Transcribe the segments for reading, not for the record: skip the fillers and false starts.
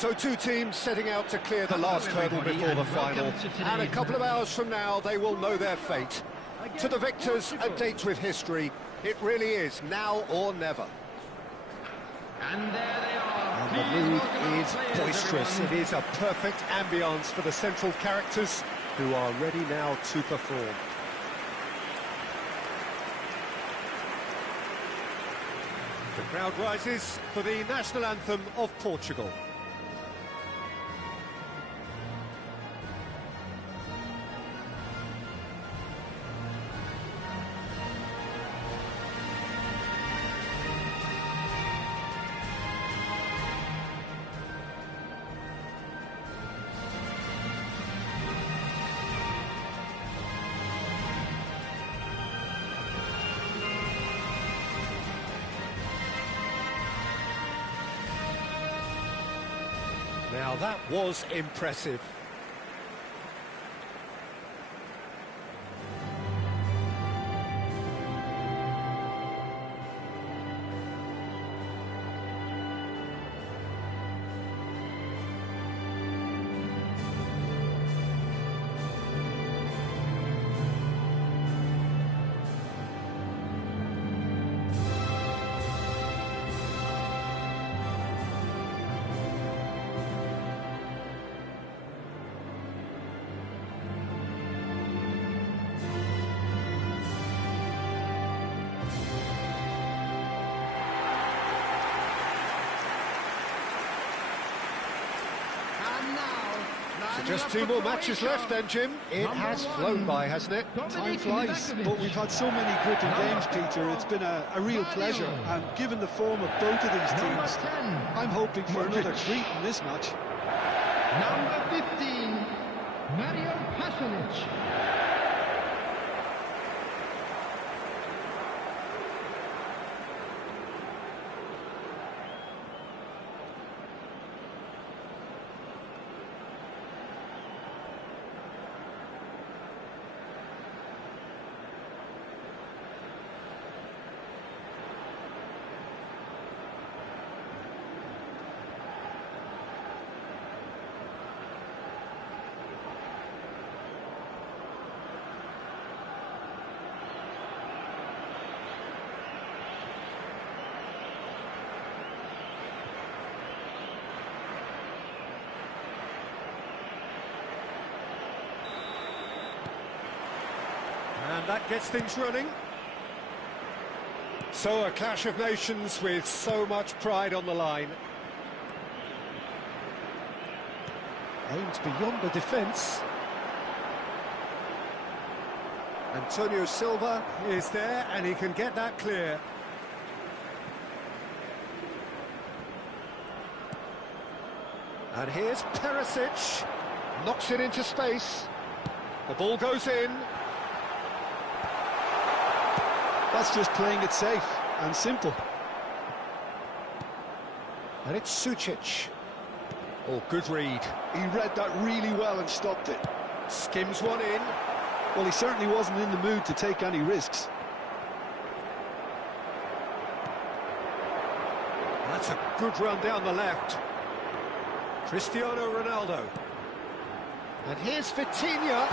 So two teams setting out to clear the last hurdle before the final, and a couple of hours from now they will know their fate. To the victors, a date with history. It really is now or never. And there they are. And the mood is boisterous. It is a perfect ambience for the central characters who are ready now to perform. The crowd rises for the national anthem of Portugal. Now that was impressive. So just two more matches left then, Jim. It has flown by, hasn't it? Time flies, but we've had so many gripping games, Peter. It's been a real pleasure, and given the form of both of these teams, I'm hoping for another treat in this match. Number 15, Mario Pasalic. And that gets things running. So a clash of nations with so much pride on the line. Aims beyond the defence. Antonio Silva is there and he can get that clear. And here's Perisic. Knocks it into space. The ball goes in. That's just playing it safe and simple. And it's Sucic. Oh, good read. He read that really well and stopped it. Skims one in. Well, he certainly wasn't in the mood to take any risks. That's a good run down the left. Cristiano Ronaldo. And here's Vitinha.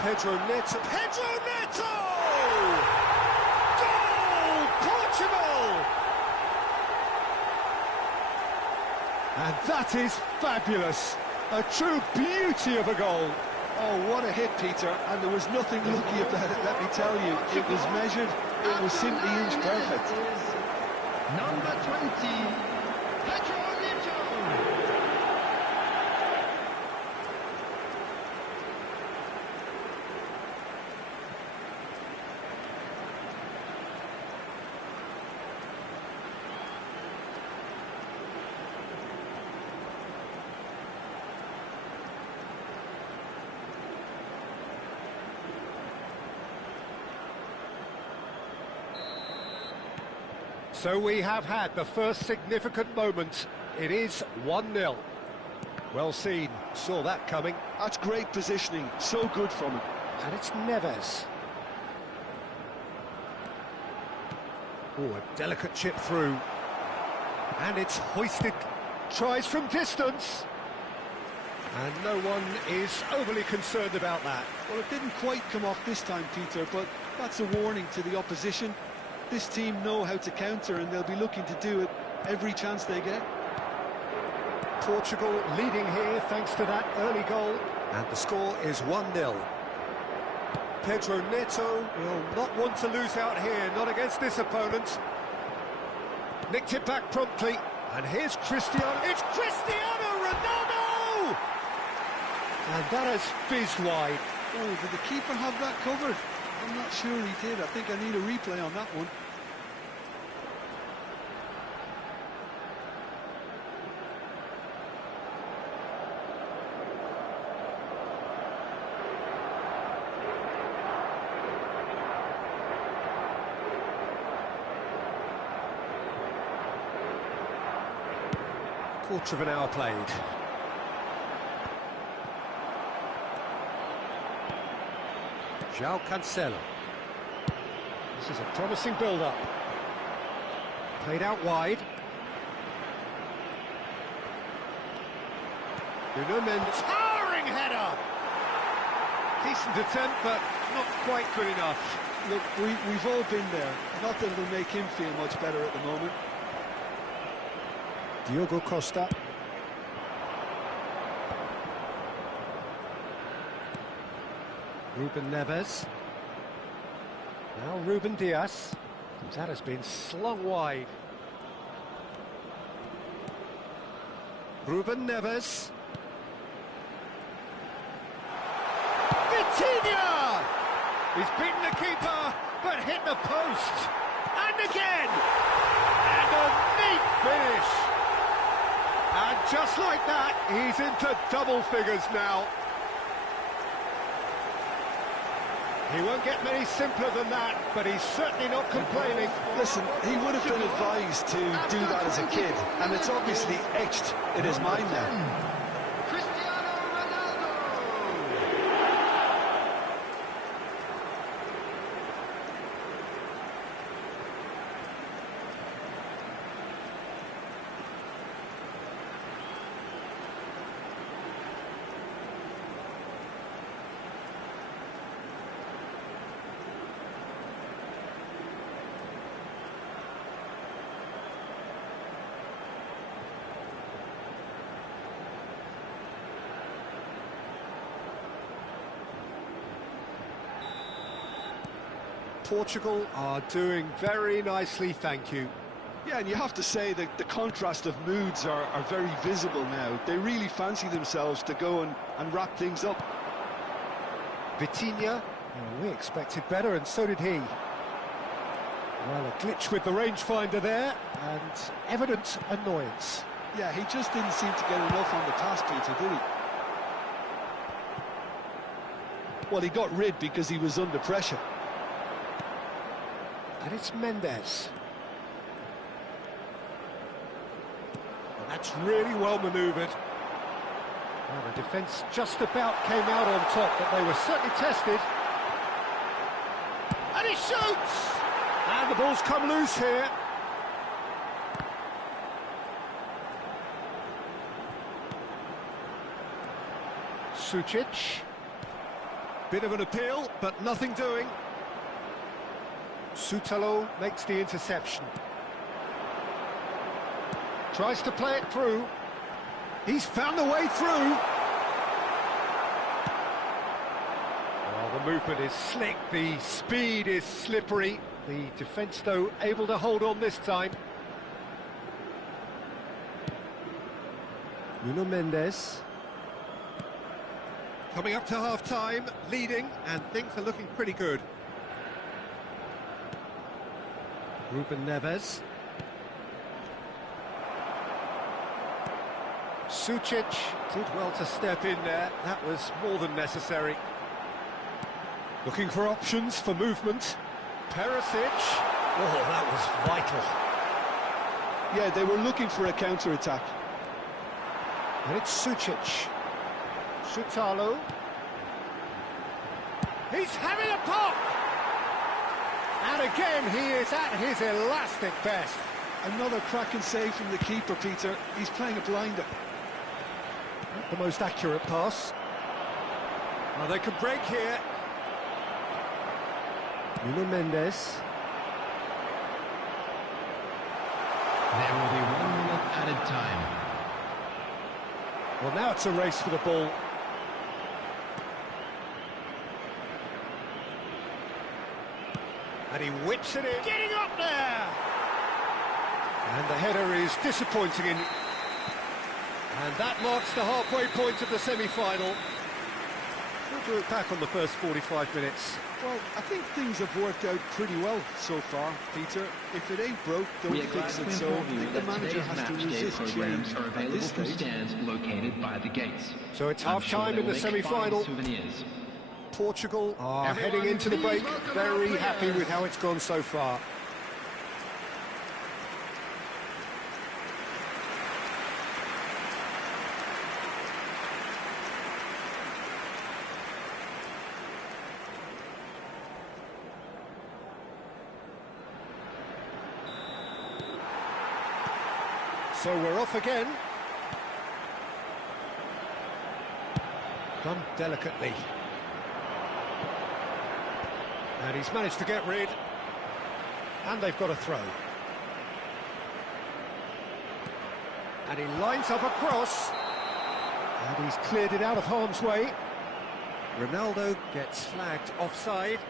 Pedro Neto. Pedro Neto! Goal! Portugal! And that is fabulous. A true beauty of a goal. Oh, what a hit, Peter. And there was nothing lucky about it, let me tell you. It was measured, it was simply inch perfect. Number 20, Pedro Neto. So we have had the first significant moment. It is 1-0. Well seen, saw that coming. That's great positioning, so good from him. And it's Neves. Oh, a delicate chip through. And it's hoisted Tries from distance. And no one is overly concerned about that. Well, it didn't quite come off this time, Peter, but that's a warning to the opposition. This team know how to counter, and they'll be looking to do it every chance they get. Portugal leading here thanks to that early goal. And the score is 1-0. Pedro Neto will not want to lose out here, not against this opponent. Nicked it back promptly. And here's Cristiano. It's Cristiano Ronaldo! And that has fizzed wide. Oh, did the keeper have that covered? I'm not sure he did. I think I need a replay on that one. Quarter of an hour played. João Cancelo. This is a promising build-up. Played out wide. Nuno Mendes. Towering header! Decent attempt, but not quite good enough. Look, we've all been there. Not that it'll make him feel much better at the moment. Diogo Costa. Ruben Neves. Now Ruben Dias. That has been slung wide. Ruben Neves. Vitinha! He's beaten the keeper, but hit the post. And again! And a neat finish! And just like that, he's into double figures now. He won't get many simpler than that, but he's certainly not complaining. Listen, he would have been advised to do that as a kid, and it's obviously etched in his mind now. Portugal are doing very nicely, thank you. Yeah, and you have to say that the contrast of moods are very visible now. They really fancy themselves to go and wrap things up. Vitinha, we expected better, and so did he. Well, a glitch with the rangefinder there, and evident annoyance. Yeah, he just didn't seem to get enough on the task, Peter, did he? Well, he got rid because he was under pressure. And it's Mendes. And that's really well manoeuvred. Well, the defence just about came out on top, but they were certainly tested. And he shoots! And the ball's come loose here. Sucic. Bit of an appeal, but nothing doing. Sutalo makes the interception. Tries to play it through. He's found a way through. Well, the movement is slick, the speed is slippery. The defence, though, able to hold on this time. Nuno Mendes. Coming up to half-time, leading, and things are looking pretty good. Ruben Neves. Sucic did well to step in there. That was more than necessary. Looking for options for movement. Perisic. Oh, that was vital. Yeah, they were looking for a counter-attack. And it's Sucic. Sutalo. He's having a pop! And again, he is at his elastic best. Another cracking save from the keeper, Peter. He's playing a blinder. Not the most accurate pass. Oh, they can break here. Nuno Mendes. There will be 1 minute added time. Well, now it's a race for the ball. And he whips it in. Getting up there! And the header is disappointing in. And that marks the halfway point of the semi-final. What do you look back on the first 45 minutes? Well, I think things have worked out pretty well so far, Peter. If it ain't broke, don't fix it. So I think the manager has to resist change are available from stands located by the gates. So it's half-time in the semi-final. Portugal are heading into the break, very happy with how it's gone so far. So we're off again. Done delicately. And he's managed to get rid. And they've got a throw. And he lines up a cross. And he's cleared it out of harm's way. Ronaldo gets flagged offside.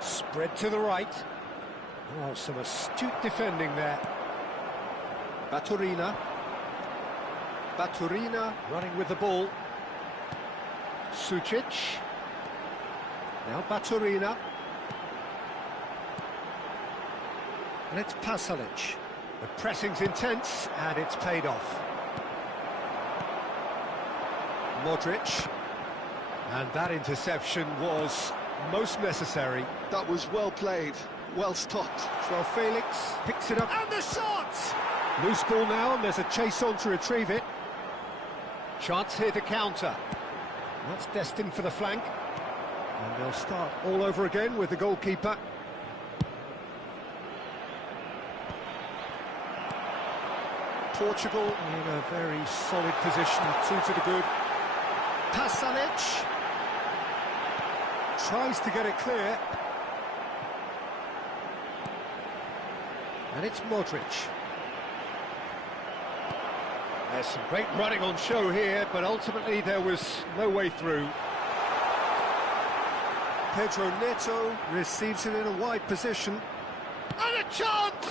Spread to the right. Oh, some astute defending there. Baturina. Baturina running with the ball. Sucic. Now Baturina. And it's Pasalic. The pressing's intense and it's paid off. Modric. And that interception was most necessary. That was well played, well stopped. Well, Felix picks it up, and the shot! Loose ball now, and there's a chase on to retrieve it. Chance here to counter. That's destined for the flank. And they'll start all over again with the goalkeeper. Portugal in a very solid position, 2 to the good. Pasalic tries to get it clear. And it's Modric. There's some great running on show here, but ultimately there was no way through. Pedro Neto receives it in a wide position. And a chance!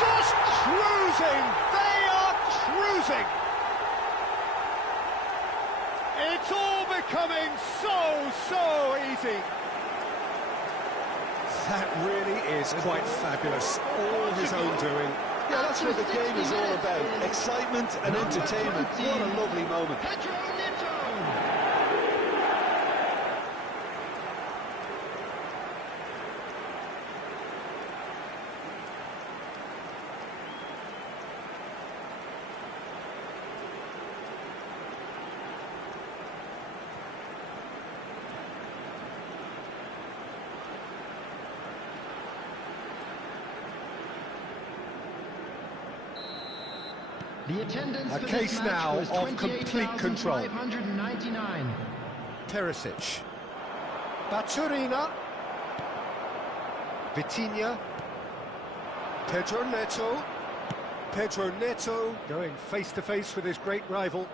Just cruising! They are cruising! It's all becoming so easy. That really is quite fabulous. All his own doing. Yeah, that's what the game is all about. Excitement and entertainment. What a lovely moment. The attendance A for case this now match was of complete control. 28,599. Perisic. Baturina. Vitinha. Pedro Neto. Pedro Neto going face-to-face with his great rival.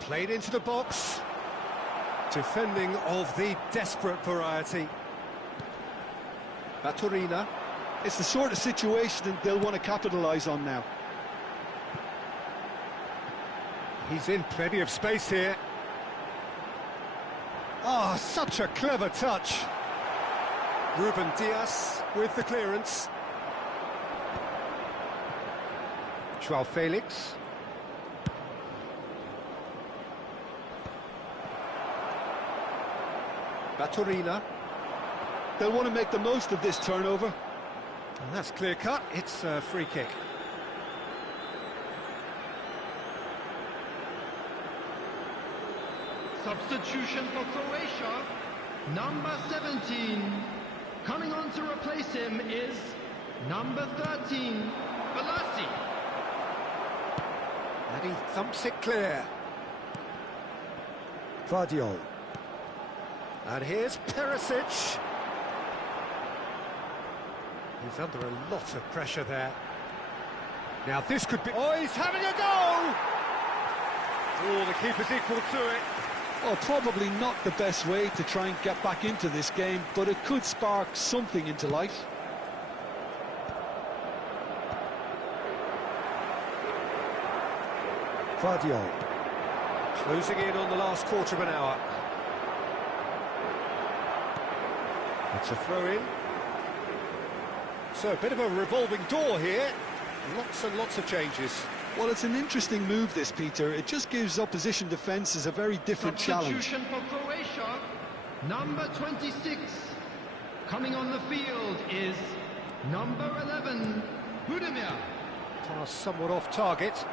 Played into the box. Defending of the desperate variety. Baturina. It's the sort of situation that they'll want to capitalise on now. He's in plenty of space here. Ah, such a clever touch. Ruben Dias with the clearance. João Felix. Baturina. They'll want to make the most of this turnover. And that's clear cut. It's a free kick. Substitution for Croatia, number 17. Coming on to replace him is number 13, Velasi. And he thumps it clear. Vardiol. And here's Perisic. He's under a lot of pressure there. Now this could be... Oh, he's having a go! Oh, the keeper's equal to it. Well, probably not the best way to try and get back into this game, but it could spark something into life. Vardiol. Closing in on the last quarter of an hour. It's a throw-in. So, a bit of a revolving door here. Lots and lots of changes. Well, it's an interesting move, this, Peter. It just gives opposition defences a very different challenge. Substitution for Croatia, number 26. Coming on the field is number 11, Budimir. Pass somewhat off target.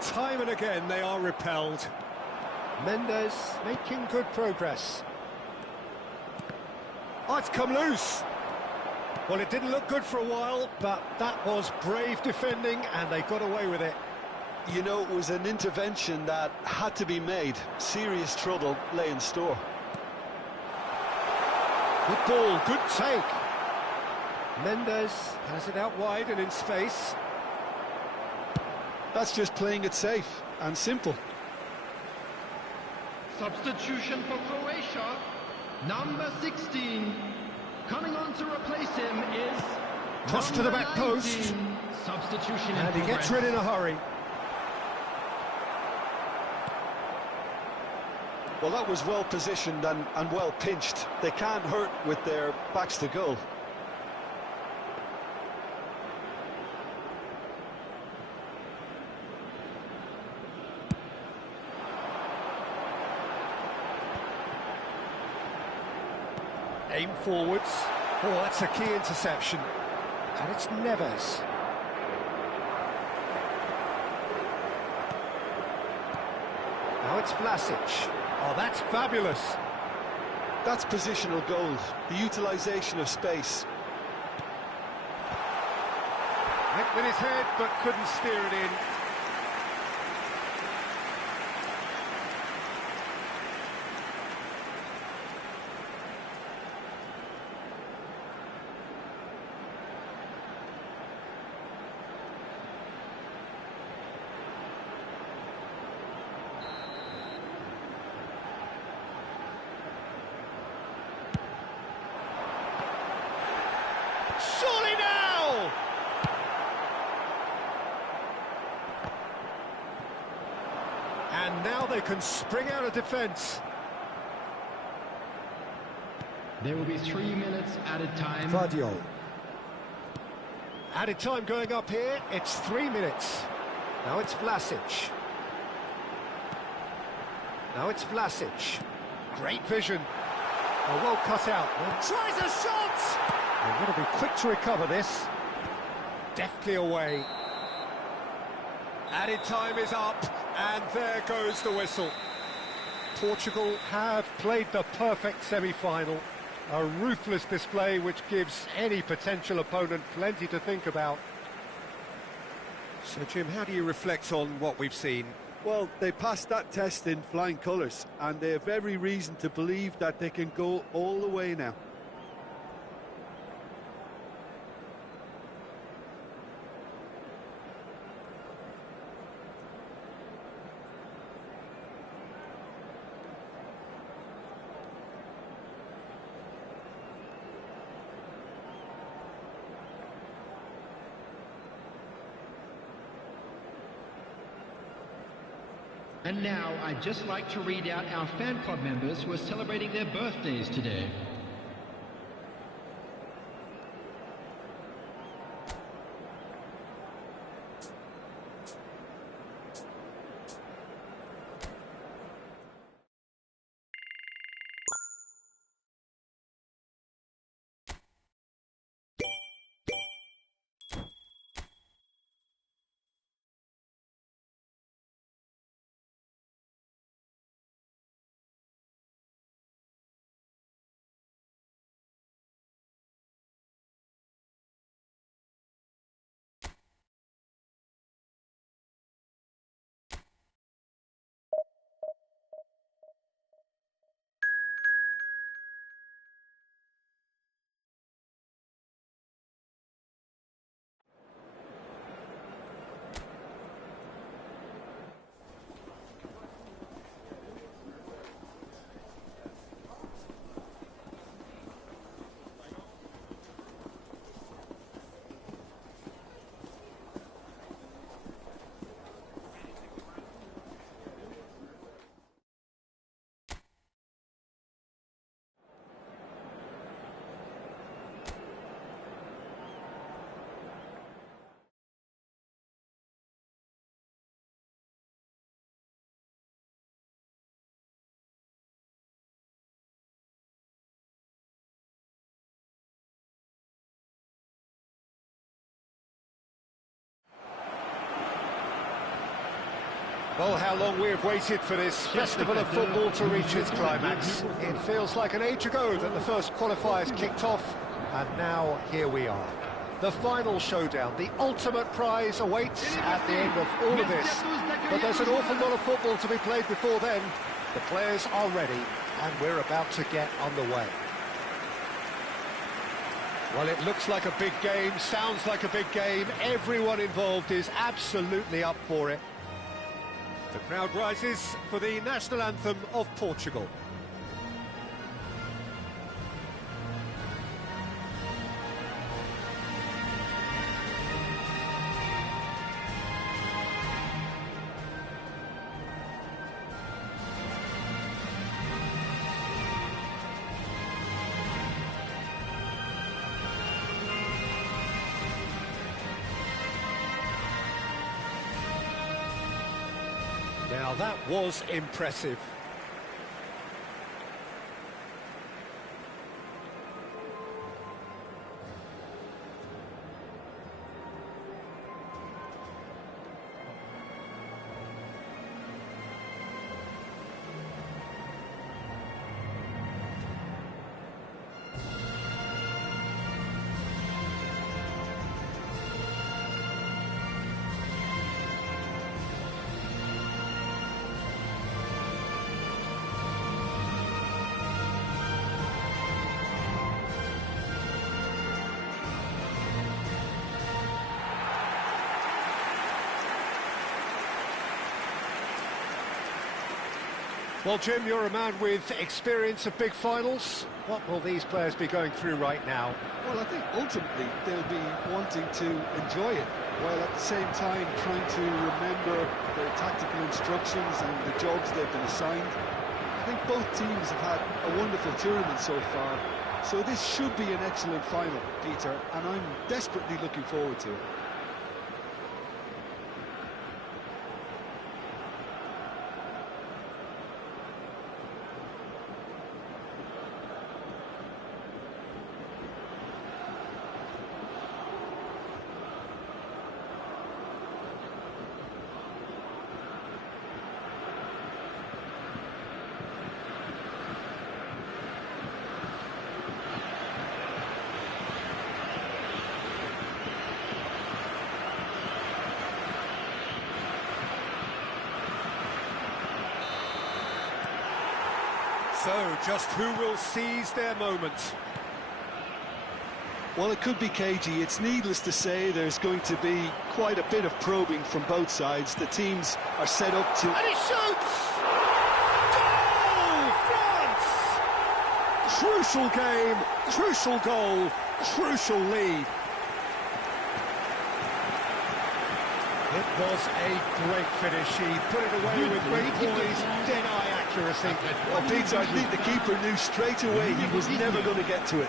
Time and again they are repelled. Mendes making good progress. Oh, it's come loose. Well, it didn't look good for a while, but that was brave defending and they got away with it. You know, it was an intervention that had to be made. Serious trouble lay in store. Good ball, good take. Mendes has it out wide and in space. That's just playing it safe and simple. Substitution for Croatia, number 16. Coming on to replace him is Toss to the back post. 19. Substitution And he gets rid in a hurry. Well, that was well positioned and well pinched. They can't hurt with their backs to goal. Aim forwards. Oh, that's a key interception. And it's Neves. Now it's Vlasic. Oh, that's fabulous. That's positional gold, the utilisation of space. Went with his head, but couldn't steer it in. Surely now! And now they can spring out of defence. There will be 3 minutes added time. Vardiol. Added time going up here, it's 3 minutes. Now it's Vlasic. Now it's Vlasic. Great vision. Oh, well cut out. Tries a shot! They've got to be quick to recover this. Deftly away. Added time is up, and there goes the whistle. Portugal have played the perfect semi-final. A ruthless display which gives any potential opponent plenty to think about. So, Jim, how do you reflect on what we've seen? Well, they passed that test in flying colours, and they have every reason to believe that they can go all the way now. And now, I'd just like to read out our fan club members who are celebrating their birthdays today. Well, how long we have waited for this festival of football to reach its climax. It feels like an age ago that the first qualifiers kicked off, and now here we are. The final showdown, the ultimate prize awaits at the end of all of this. But there's an awful lot of football to be played before then. The players are ready, and we're about to get underway. Well, it looks like a big game, sounds like a big game. Everyone involved is absolutely up for it. The crowd rises for the national anthem of Portugal. Now that was impressive. Well, Jim, you're a man with experience of big finals. What will these players be going through right now? Well, I think ultimately they'll be wanting to enjoy it, while at the same time trying to remember their tactical instructions and the jobs they've been assigned. I think both teams have had a wonderful tournament so far, so this should be an excellent final, Peter, and I'm desperately looking forward to it. So, just who will seize their moment? Well, it could be cagey. It's needless to say there's going to be quite a bit of probing from both sides. The teams are set up to... And he shoots! Goal! France! Crucial game, crucial goal, crucial lead. It was a great finish. He put it away with great poise, dead-eye accuracy. Well, Peter, I think the keeper knew straight away he was never going to get to it.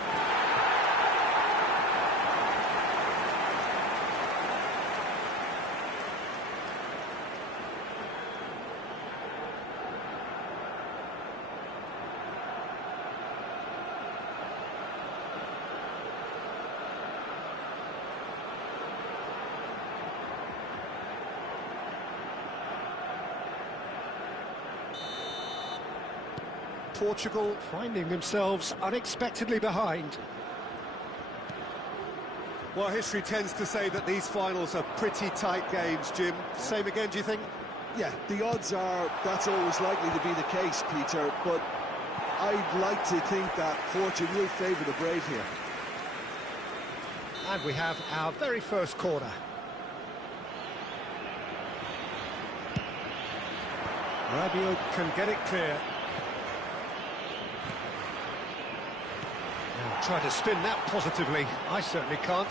Portugal finding themselves unexpectedly behind. Well, history tends to say that these finals are pretty tight games, Jim. Same again, do you think? Yeah, the odds are that's always likely to be the case, Peter, but I'd like to think that fortune will favour the brave here. And we have our very first corner. Rabiot can get it clear. Try to spin that positively. I certainly can't.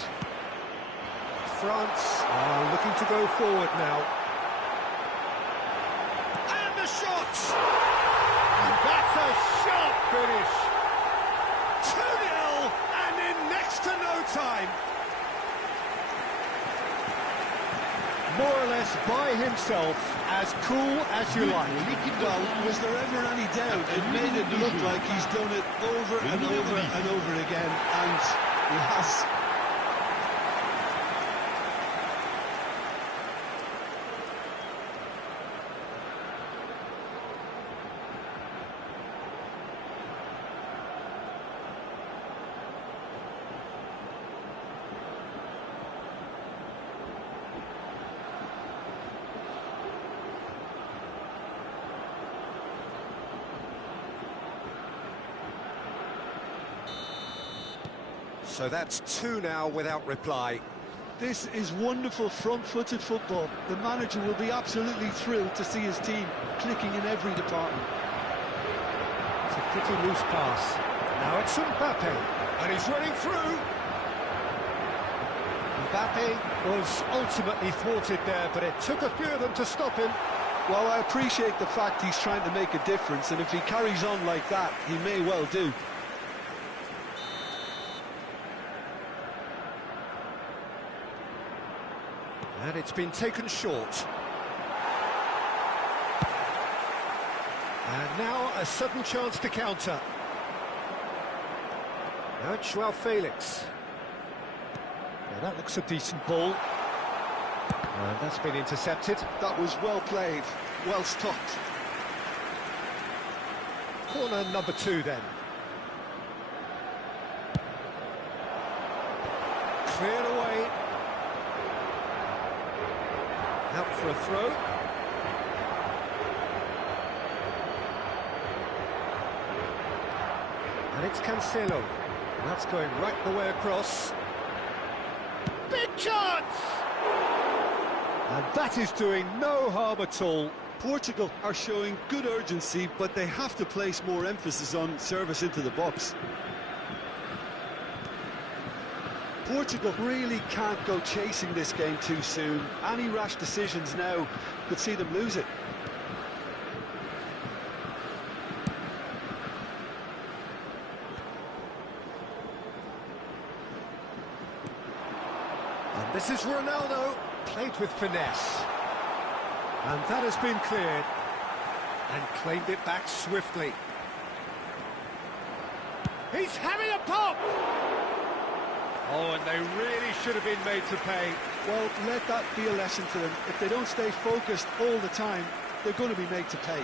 France are looking to go forward now. And the shot! And that's a sharp finish. 2-0 and in next to no time. More or less by himself, as cool as you like. Well, was there ever any doubt? It made it look like he's done it over and over and over again, and he has. So that's 2 now without reply. This is wonderful front-footed football. The manager will be absolutely thrilled to see his team clicking in every department. It's a pretty loose pass. Now it's Mbappe, and he's running through. Mbappe was ultimately thwarted there, but it took a few of them to stop him. Well, I appreciate the fact he's trying to make a difference, and if he carries on like that, he may well do. And it's been taken short. And now a sudden chance to counter. Now it's Joao Felix. Now that looks a decent ball. And that's been intercepted. That was well played, well stopped. Corner number 2 then. Cleared away. Out for a throw. And it's Cancelo. That's going right the way across. Big chance! And that is doing no harm at all. Portugal are showing good urgency, but they have to place more emphasis on service into the box. Portugal really can't go chasing this game too soon. Any rash decisions now could see them lose it. And this is Ronaldo, played with finesse. And that has been cleared. And claimed it back swiftly. He's having a pop! Oh, and they really should have been made to pay. Well, let that be a lesson to them. If they don't stay focused all the time, they're going to be made to pay.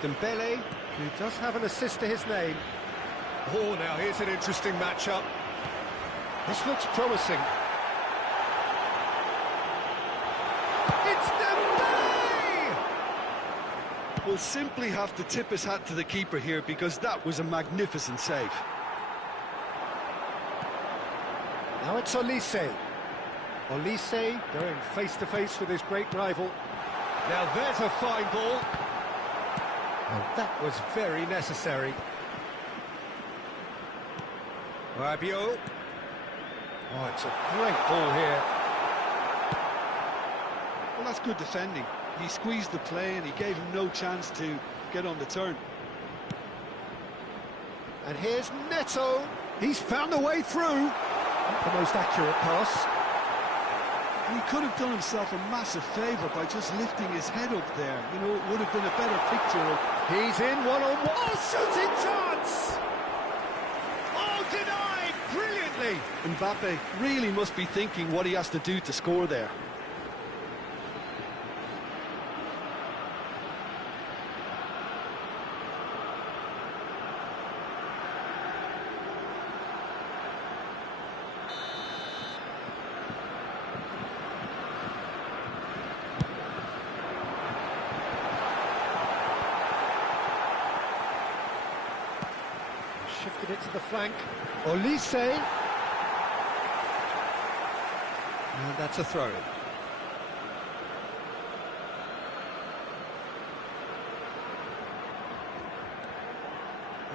Dembele, who does have an assist to his name. Oh, now here's an interesting matchup. This looks promising. It's Dembele! We'll simply have to tip his hat to the keeper here because that was a magnificent save. Now it's Olise. Olise going face-to-face with his great rival. Now there's a fine ball. And that was very necessary. Rabiot. Oh, it's a great ball here. Well, that's good defending. He squeezed the play and he gave him no chance to get on the turn. And here's Neto. He's found a way through. Not the most accurate pass. And he could have done himself a massive favour by just lifting his head up there. You know, it would have been a better picture of... He's in one-on-one. Oh, shooting chance! Oh, denied brilliantly. Mbappe really must be thinking what he has to do to score there. Shifted it to the flank. Olise. And that's a throw.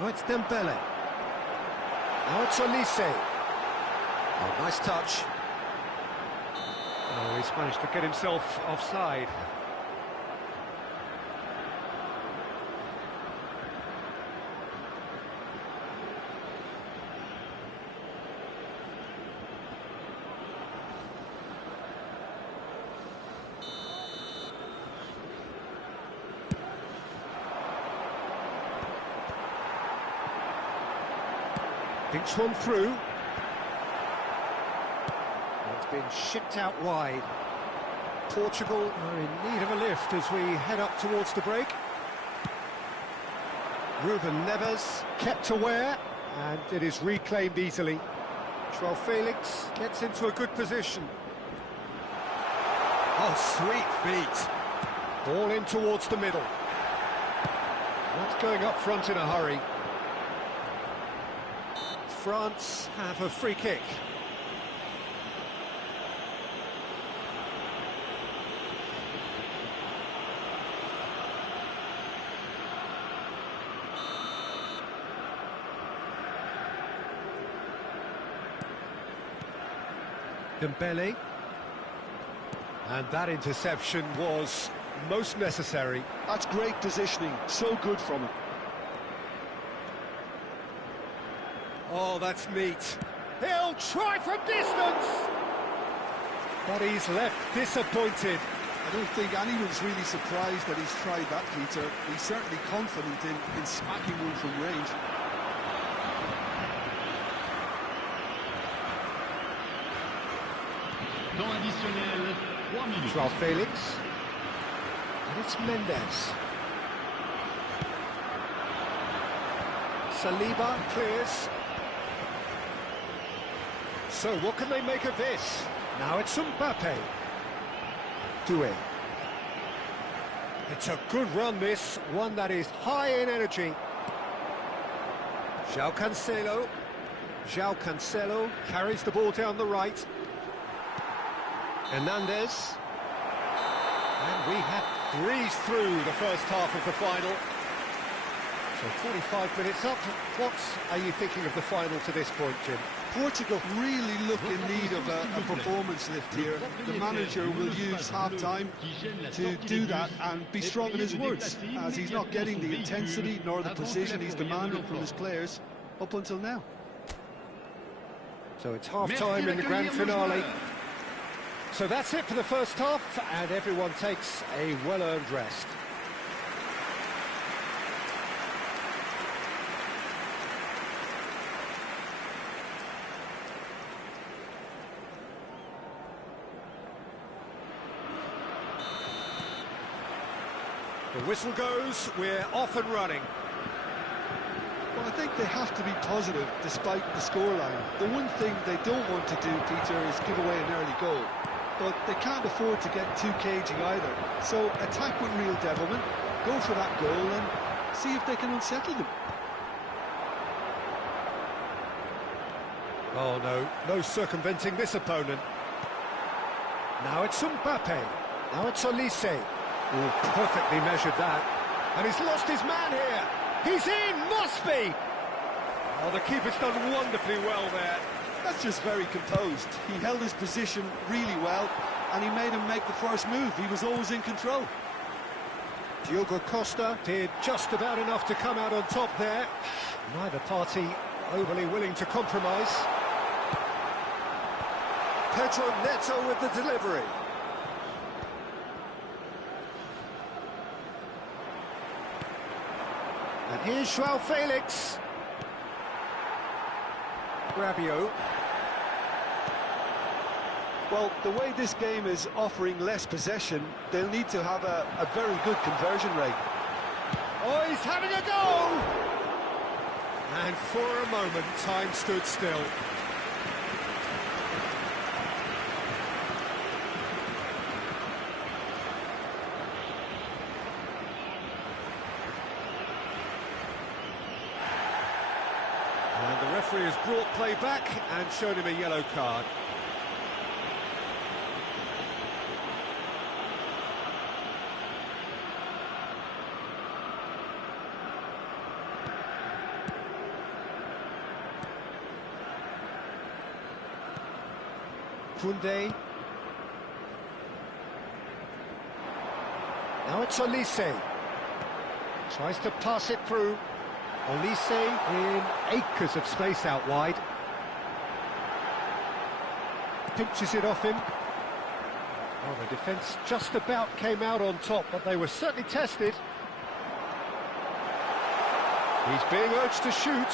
Oh, it's Dembele. Now it's Olise. Oh, nice touch. Oh, he's managed to get himself offside. Thinks one through. It's been shipped out wide. Portugal are in need of a lift as we head up towards the break. Ruben Neves kept aware, and it is reclaimed easily. Joao Felix gets into a good position. Oh, sweet feet. Ball in towards the middle. Not going up front in a hurry. France have a free kick. Dembele. And that interception was most necessary. That's great positioning, so good from him. Oh, that's neat. He'll try from distance! But he's left disappointed. I don't think anyone's really surprised that he's tried that, Peter. He's certainly confident in smacking one from range. Temps additionnel, 3 minutes. Joao Felix. And it's Mendes. Saliba clears. So what can they make of this? Now it's Mbappe. Doué. It's a good run, this. One that is high in energy. João Cancelo. João Cancelo carries the ball down the right. Hernandez. And we have breezed through the first half of the final. So 45 minutes up. What are you thinking of the final to this point, Jim? Portugal really look in need of a performance lift here. The manager will use half-time to do that and be strong in his words, as he's not getting the intensity nor the precision he's demanded from his players up until now. So it's half-time in the grand finale. So that's it for the first half, and everyone takes a well-earned rest. The whistle goes, we're off and running. Well, I think they have to be positive despite the scoreline. The one thing they don't want to do, Peter, is give away an early goal. But they can't afford to get too cagey either. So attack with real devilment, go for that goal and see if they can unsettle them. Oh no, no circumventing this opponent. Now it's Mbappe. Now it's Olise. Oh, perfectly measured that. And he's lost his man here. He's in, must be. Oh, the keeper's done wonderfully well there. That's just very composed. He held his position really well, and he made him make the first move. He was always in control. Diogo Costa did just about enough to come out on top there. Neither party overly willing to compromise. Pedro Neto with the delivery. And here's Joao Felix. Rabiot. Well, the way this game is offering less possession, they'll need to have a very good conversion rate. Oh, he's having a go! And for a moment, time stood still. And the referee has brought play back and shown him a yellow card. Koundé. Now it's Olise. Tries to pass it through. Olise in acres of space out wide. Pinches it off him. Oh, the defence just about came out on top, but they were certainly tested. He's being urged to shoot.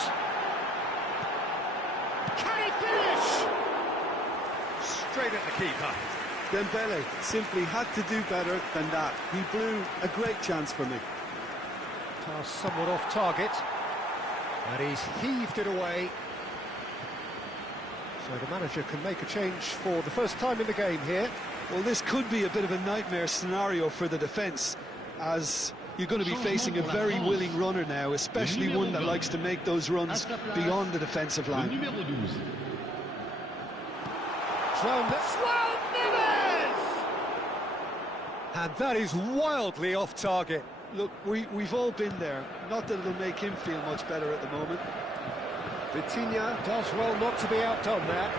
Can he finish? Straight at the keeper. Dembele simply had to do better than that. He blew a great chance for me. Pass somewhat off target. And he's heaved it away. So the manager can make a change for the first time in the game here. Well, this could be a bit of a nightmare scenario for the defence, as you're going to be facing a very willing runner now, especially one that likes to make those runs beyond the defensive line. And that is wildly off target. Look, we've all been there. Not that it'll make him feel much better at the moment. Vitinha does well not to be outdone there.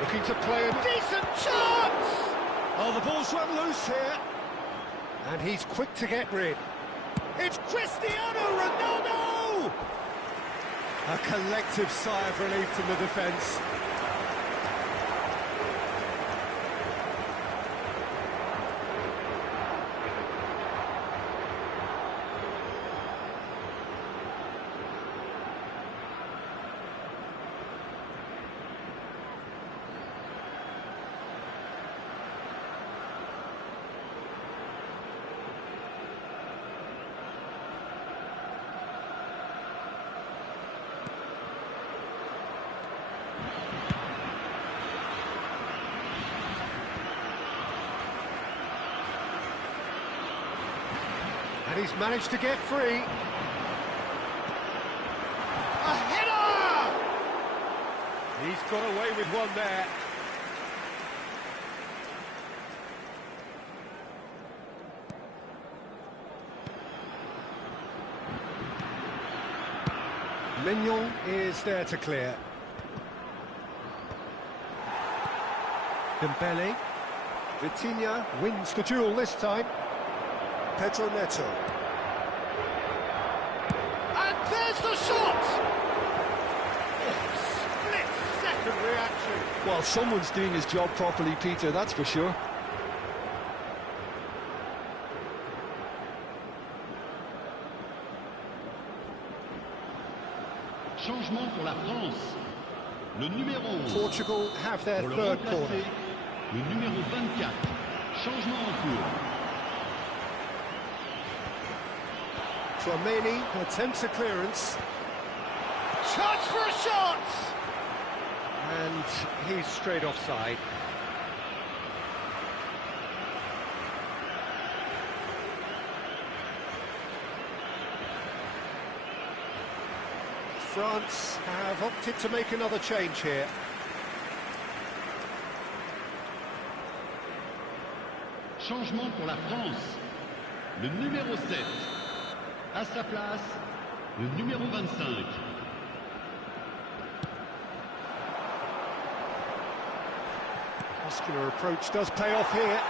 Looking to play a decent chance! Oh, the ball's run loose here. And he's quick to get rid. It's Cristiano Ronaldo! A collective sigh of relief from the defence. And he's managed to get free. A header! He's got away with one there. Mignon is there to clear. Dembele. Vitinha wins the duel this time. Pedro Neto. And there's the shot! Oh, split-second reaction. Well, someone's doing his job properly, Peter, that's for sure. Changement pour la France. Le numéro 11. Portugal have their third corner. Le numéro 24. Changement en cours. Tchouaméni attempts a clearance. Chance for a shot! And he's straight offside. France have opted to make another change here. Changement pour la France. Le numéro 7. À sa place, le numéro 25. Muscular approach does pay off here.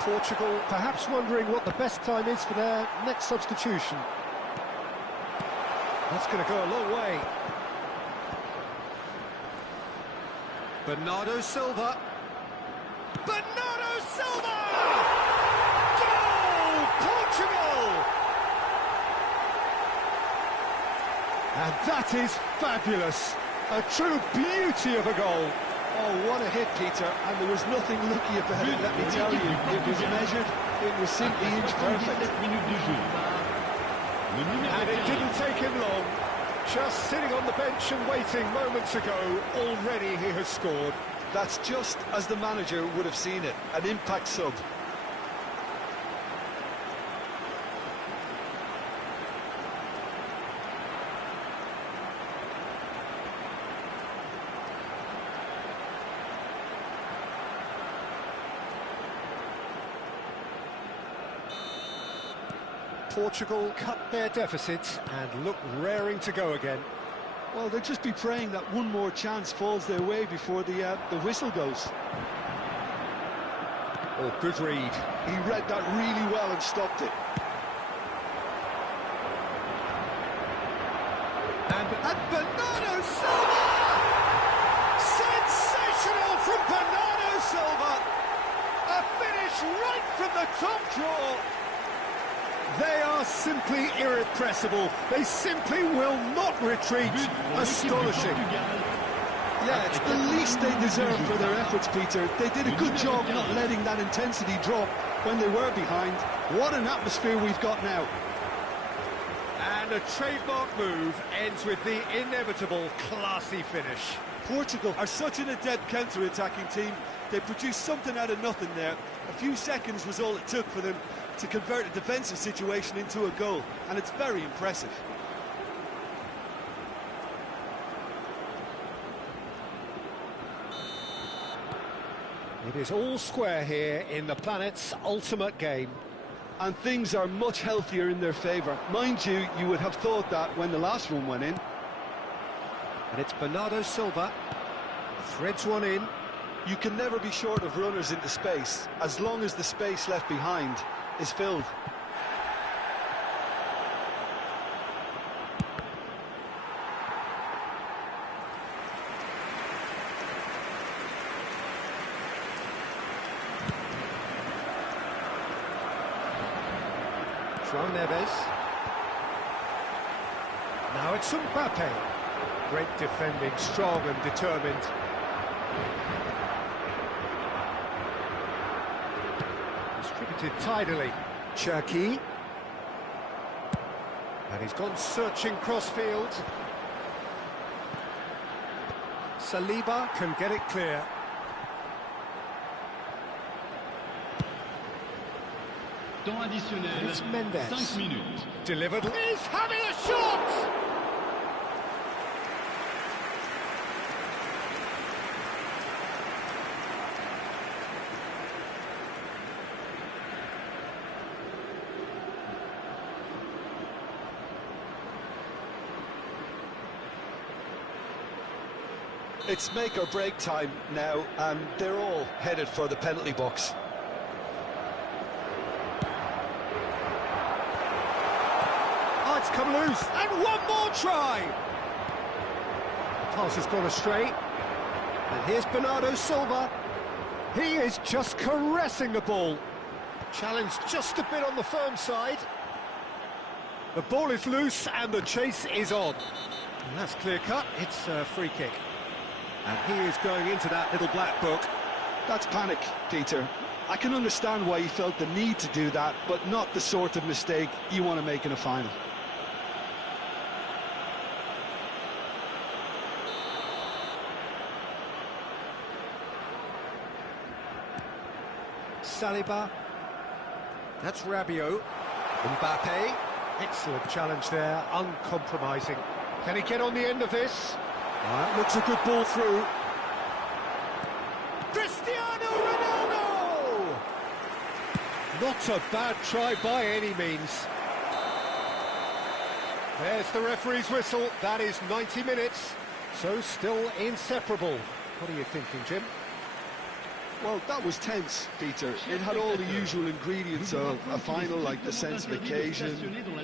Portugal perhaps wondering what the best time is for their next substitution. That's going to go a long way. Bernardo Silva. Bernardo Silva! Goal! Portugal! And that is fabulous. A true beauty of a goal. Oh, what a hit, Peter, and there was nothing lucky about it, let me tell you. It was measured, it was simply inch perfect. And it didn't take him long. Just sitting on the bench and waiting moments ago, already he has scored. That's just as the manager would have seen it, an impact sub. Portugal cut their deficit and look raring to go again. Well, they'll just be praying that one more chance falls their way before the whistle goes. Oh, good read. He read that really well and stopped it. And Bernardo Silva! Sensational from Bernardo Silva! A finish right from the top draw. They are simply irrepressible. They simply will not retreat. Astonishing. Yeah, it's the least they deserve for their efforts, Peter. They did a good job not letting that intensity drop when they were behind. What an atmosphere we've got now. And And the trademark move ends with the inevitable classy finish. Portugal are such an adept counter-attacking team. They produced something out of nothing there. A few seconds was all it took for them to convert a defensive situation into a goal, and it's very impressive. It is all square here in the planet's ultimate game. And things are much healthier in their favour. Mind you, you would have thought that when the last one went in. And it's Bernardo Silva. Threads one in. You can never be short of runners into space, as long as the space left behind is filled. João Neves. Now it's Mbappe. Great defending, strong and determined. Distributed tidily. Cherki. And he's gone searching crossfield. Saliba can get it clear. Temps additionnel, It's Mendes. 5 minutes. Delivered. He's having a shot! It's make or break time now, and they're all headed for the penalty box. Oh, it's come loose, and one more try! Pass has gone astray, and here's Bernardo Silva. He is just caressing the ball. Challenged just a bit on the firm side. The ball is loose, and the chase is on. And that's clear-cut, it's a free kick. And he is going into that little black book. That's panic, Peter. I can understand why he felt the need to do that, but not the sort of mistake you want to make in a final. Saliba. That's Rabiot. Mbappe. Excellent challenge there, uncompromising. Can he get on the end of this? That looks a good ball through. Cristiano Ronaldo! Not a bad try by any means. There's the referee's whistle. That is 90 minutes. So still inseparable. What are you thinking, Jim? Well, that was tense, Peter. It had all the usual ingredients of a final, like the sense of occasion,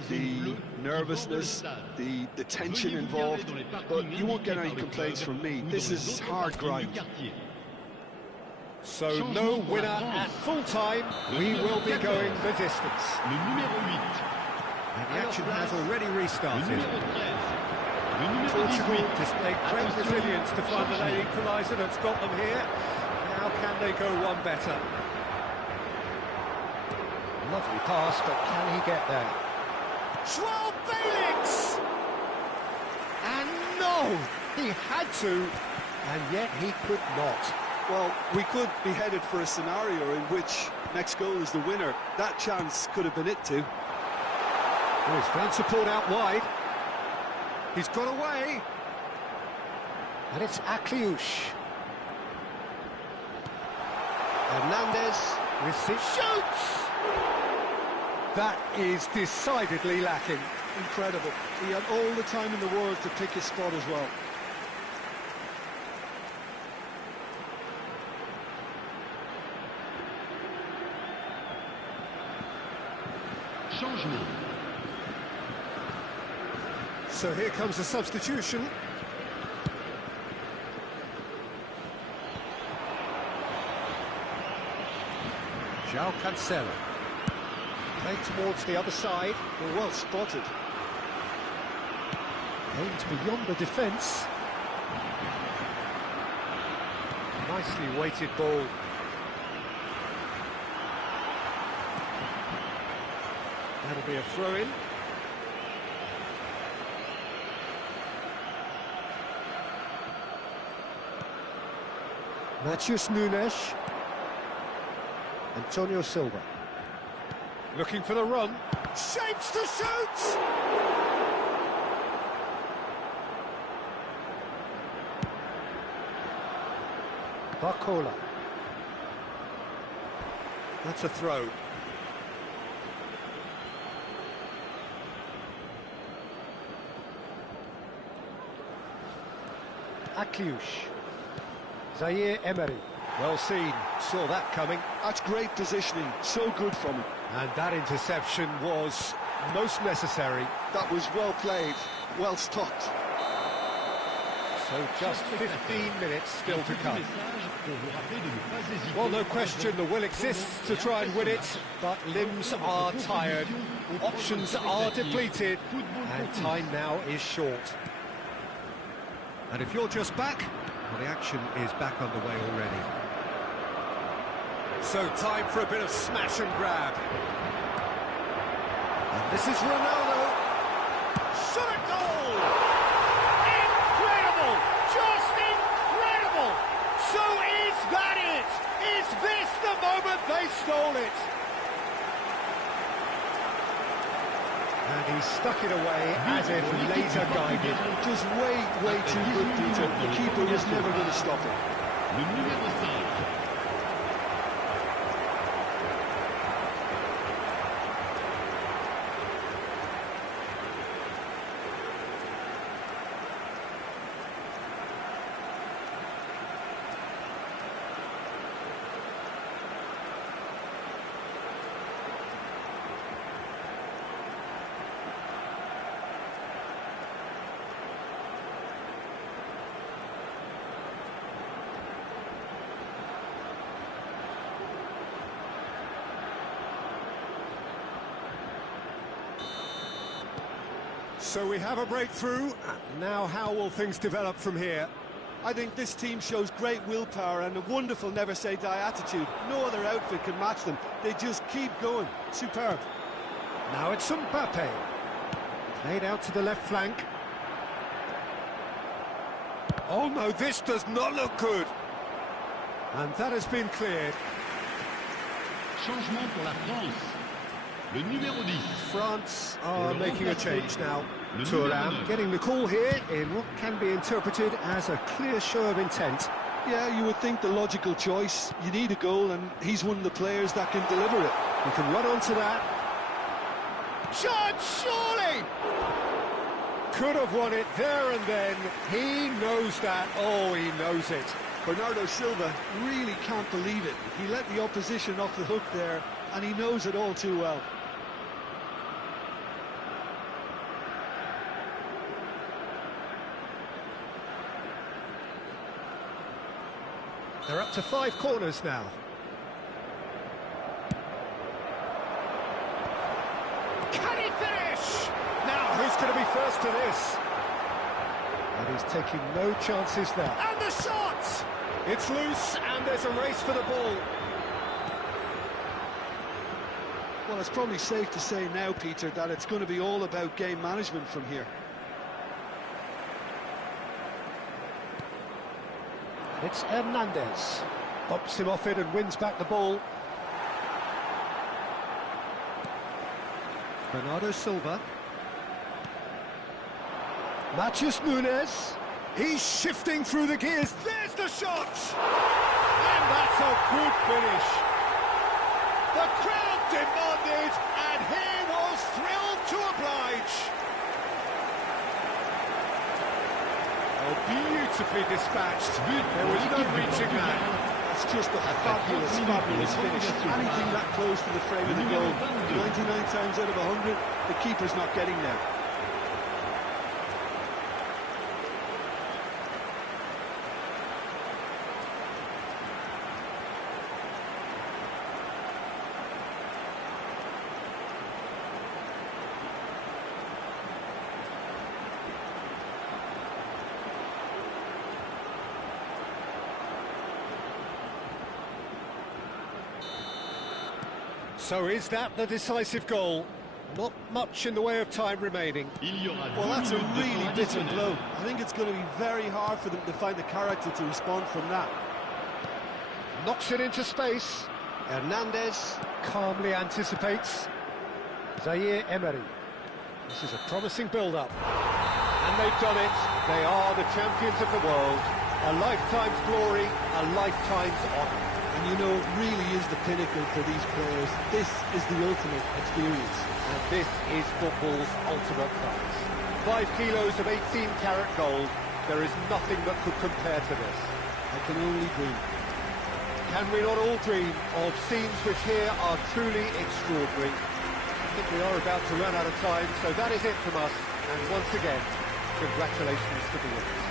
the nervousness, the tension involved, but you won't get any complaints from me. This is hard grind. So no winner at full time. We will be going the distance. And the action has already restarted. Portugal displayed great resilience to find the late equaliser that's got them here. How can they go one better? Lovely pass, but can he get there? João Felix! And no! He had to, and yet he could not. Well, we could be headed for a scenario in which next goal is the winner. That chance could have been it too. Well, he's found support out wide. He's got away. And it's Akliouche. Hernandez with his shoots. That is decidedly lacking. Incredible. He had all the time in the world to pick his spot as well. Changement. So here comes a substitution. João Cancelo. Played towards the other side. Well spotted. Aimed beyond the defence. Nicely weighted ball. That'll be a throw-in. Matheus Nunes. Antonio Silva. Looking for the run. Shapes to shoot! Barcola. That's a throw. Akliush. Zaire Emery. Well seen, saw that coming. That's great positioning, so good from him. And that interception was most necessary. That was well played, well stopped. So just 15 minutes still to come. Well, no question, the will exists to try and win it, but limbs are tired, options are depleted, and time now is short. And if you're just back, well, the action is back underway already. So time for a bit of smash and grab. And this is Ronaldo. Shot a goal! Incredible! Just incredible! So is that it? Is this the moment they stole it? And he stuck it away as if laser guided. Just way too good, Peter. The keeper was never going to stop it. So we have a breakthrough. Now how will things develop from here? I think this team shows great willpower and a wonderful never-say-die attitude. No other outfit can match them. They just keep going. Superb. Now it's Mbappe. Played out to the left flank. Oh no, this does not look good. And that has been cleared. Changement pour la France. Le numéro 10. France are making a change now. Thuram getting the call here in what can be interpreted as a clear show of intent. Yeah, you would think the logical choice. You need a goal, and he's one of the players that can deliver it. He can run onto that. Shot, surely! Could have won it there and then. He knows that. Oh, he knows it. Bernardo Silva really can't believe it. He let the opposition off the hook there, and he knows it all too well. They're up to 5 corners now. Can he finish? Now, who's going to be first to this? And he's taking no chances now. And the shot! It's loose, and there's a race for the ball. Well, it's probably safe to say now, Peter, that it's going to be all about game management from here. It's Hernandez. Bumps him off it and wins back the ball. Bernardo Silva. Matheus Nunes. He's shifting through the gears. There's the shot! And that's a good finish. The crowd demanded, and he was thrilled to oblige. Oh, beautifully dispatched. There was no reaching that. It's just a fabulous finish. Anything that close to the frame of the goal, 99 times out of 100, the keeper's not getting there. So is that the decisive goal? Not much in the way of time remaining. Well, that's a really bitter blow. I think it's going to be very hard for them to find the character to respond from that. Knocks it into space. Hernandez calmly anticipates. Zaire Emery. This is a promising build-up. And they've done it. They are the champions of the world. A lifetime's glory, a lifetime's honour. And you know, it really is the pinnacle for these players. This is the ultimate experience. And this is football's ultimate prize. 5 kilos of 18-carat gold. There is nothing that could compare to this. I can only dream. Can we not all dream of scenes which here are truly extraordinary? I think we are about to run out of time, so that is it from us. And once again, congratulations to the winners.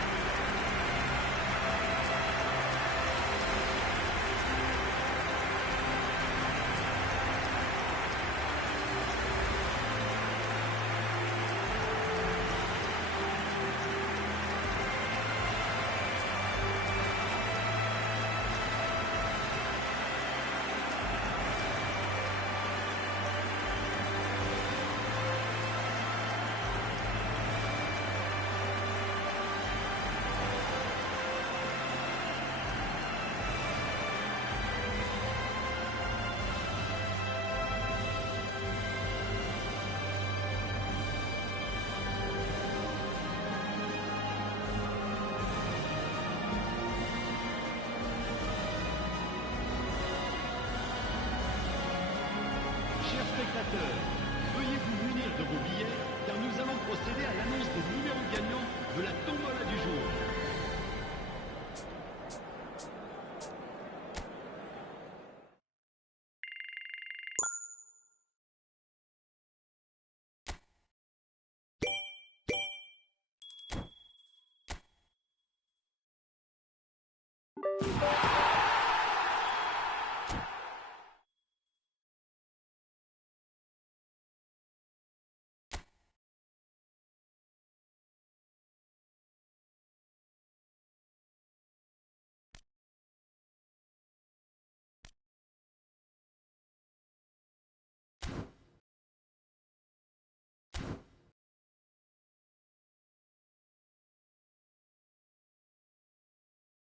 Chers spectateurs, veuillez vous munir de vos billets car nous allons procéder à l'annonce des numéros gagnants de la tombola du jour.